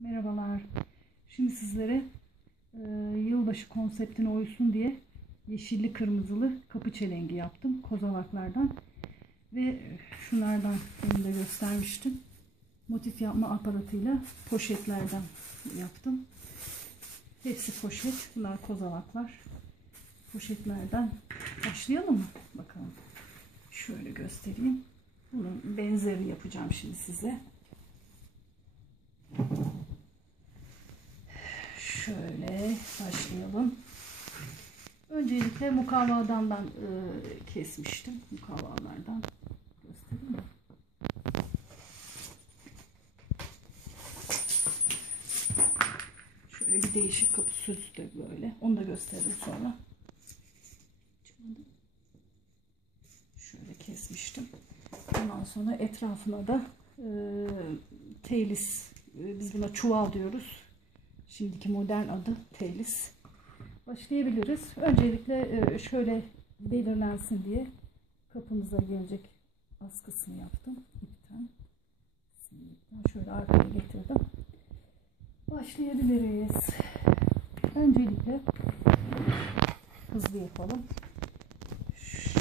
Merhabalar. Şimdi sizlere e, yılbaşı konseptine uysun diye yeşilli kırmızılı kapı çelengi yaptım kozalaklardan ve şunlardan demin de göstermiştim. Motif yapma aparatıyla poşetlerden yaptım. Hepsi poşet. Bunlar kozalaklar. Poşetlerden başlayalım mı? Bakalım. Şöyle göstereyim. Bunun benzerini yapacağım şimdi size. Şöyle başlayalım. Öncelikle mukavvadandan e, kesmiştim. Mukavvalardan göstereyim mi? Şöyle bir değişik kapı süsü böyle. Onu da gösteririm sonra. Şöyle kesmiştim. Ondan sonra etrafına da e, teylis, e, biz buna çuval diyoruz. Şimdiki modern adı teylis. Başlayabiliriz. Öncelikle e, şöyle belirlensin diye kapımıza gelecek askısını yaptım. İpten. Şöyle arkaya getirdim. Başlayabiliriz. Öncelikle hızlı yapalım.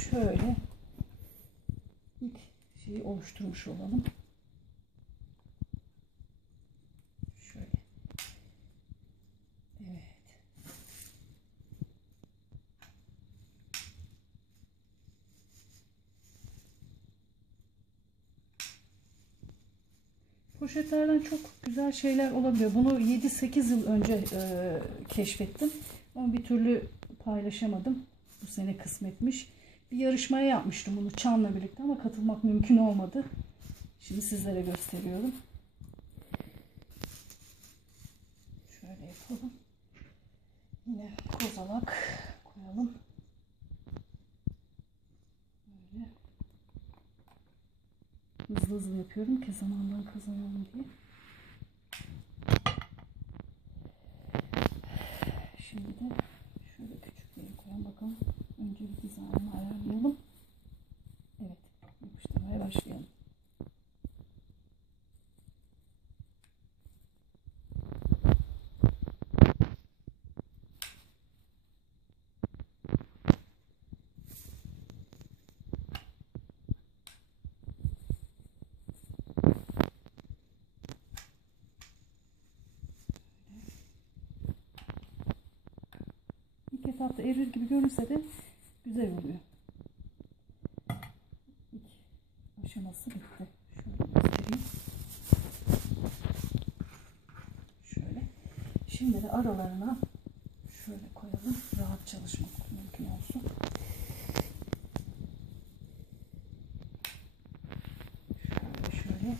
Şöyle ilk şeyi oluşturmuş olalım. Şöyle. Evet. Poşetlerden çok güzel şeyler olabiliyor. Bunu 7-8 yıl önce e, keşfettim. Ama bir türlü paylaşamadım. Bu sene kısmetmiş. Bir yarışmaya yapmıştım bunu Çan'la birlikte ama katılmak mümkün olmadı. Şimdi sizlere gösteriyorum. Şöyle yapalım. Yine kozalak koyalım. Böyle. Hızlı hızlı yapıyorum ki zamandan kazanalım diye. Şimdi de şöyle küçük bir koyalım bakalım. Önce bir dizaynını ayarlayalım. Evet, yapıştırmaya başlayalım. Etapta erir gibi görünse de güzel oluyor. İlk aşaması bitti. Şöyle göstereyim. Şöyle. Şimdi de aralarına şöyle koyalım. Rahat çalışmak mümkün olsun. Şöyle şöyle.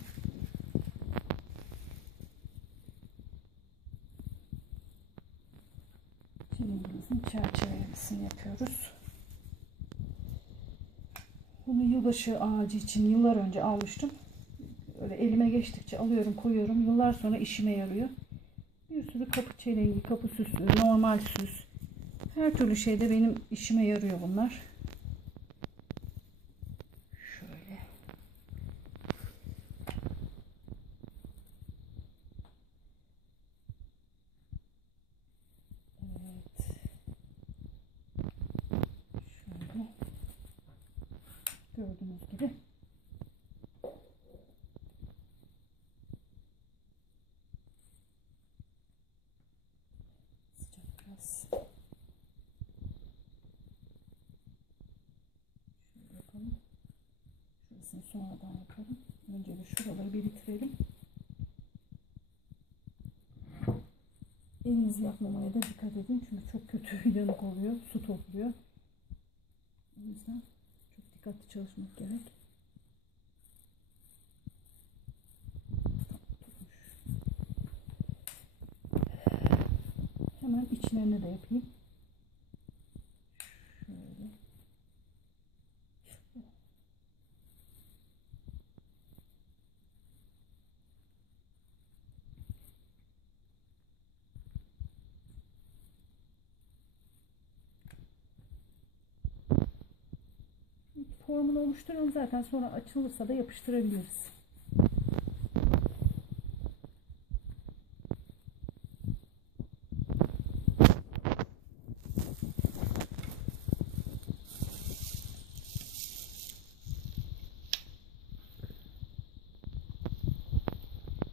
Çilingimizin çerçevesini yapıyoruz. Bunu yılbaşı ağacı için yıllar önce almıştım. Öyle elime geçtikçe alıyorum koyuyorum. Yıllar sonra işime yarıyor. Bir sürü kapı çelengi, kapı süsü, normal süs. Her türlü şeyde benim işime yarıyor bunlar. Şöyle. Evet. Şöyle. Gördüğünüz gibi. Sıcak biraz. Şöyle yapalım. Şurasını sonradan yapalım. Önce de şuraları bir bitirelim. Elinizi yapmamaya da dikkat edin. Çünkü çok kötü yanık oluyor. Su topluyor. O yüzden dikkatli çalışmak gerek. Hemen içlerini de yapayım. formunu oluşturalım. Zaten sonra açılırsa da yapıştırabiliriz.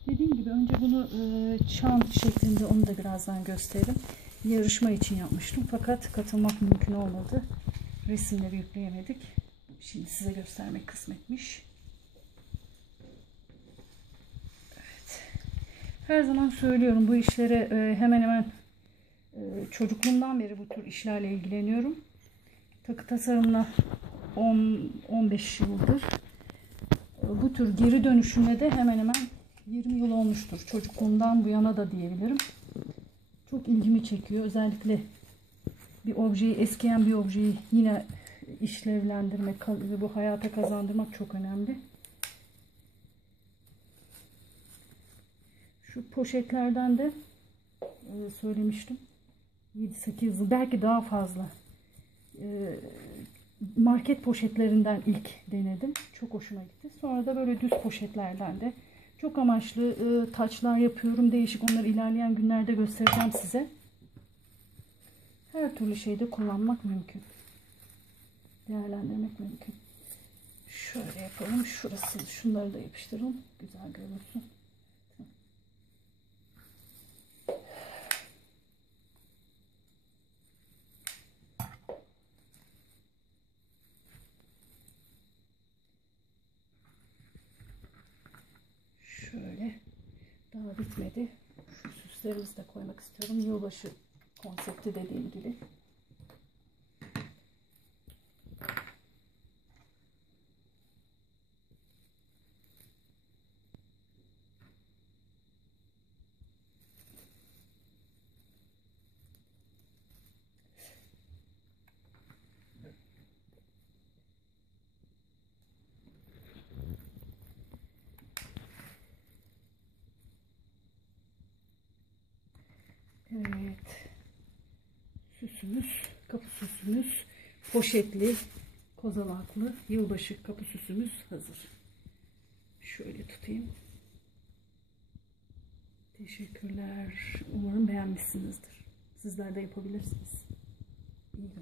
Dediğim gibi önce bunu e, çan şeklinde onu da birazdan göstereyim. Yarışma için yapmıştım fakat katılmak mümkün olmadı. Resimleri yükleyemedik. Şimdi size göstermek kısmetmiş. Evet. Her zaman söylüyorum bu işlere e, hemen hemen e, çocukluğumdan beri bu tür işlerle ilgileniyorum. Takı tasarımla 10 15 yıldır bu tür geri dönüşümle de hemen hemen 20 yıl olmuştur. Çocukluğumdan bu yana da diyebilirim. Çok ilgimi çekiyor. Özellikle bir objeyi, eskiyen bir objeyi yine işlevlendirmek bu hayata kazandırmak çok önemli. Şu poşetlerden de e, söylemiştim. 7-8 yıl belki daha fazla e, market poşetlerinden ilk denedim. Çok hoşuma gitti. Sonra da böyle düz poşetlerden de çok amaçlı e, taçlar yapıyorum. Değişik onları ilerleyen günlerde göstereceğim size. Her türlü şeyde kullanmak mümkün. Değerlendirmek mümkün. Şöyle yapalım. Şurası şunları da yapıştıralım. Güzel görünsün. Şöyle daha bitmedi. Şu süslerimizi de koymak istiyorum. Yılbaşı konsepti dediğim gibi. Evet. Süsümüz, kapı süsümüz, poşetli, kozalaklı, yılbaşı kapı süsümüz hazır. Şöyle tutayım. Teşekkürler. Umarım beğenmişsinizdir. Sizler de yapabilirsiniz. İyi günler.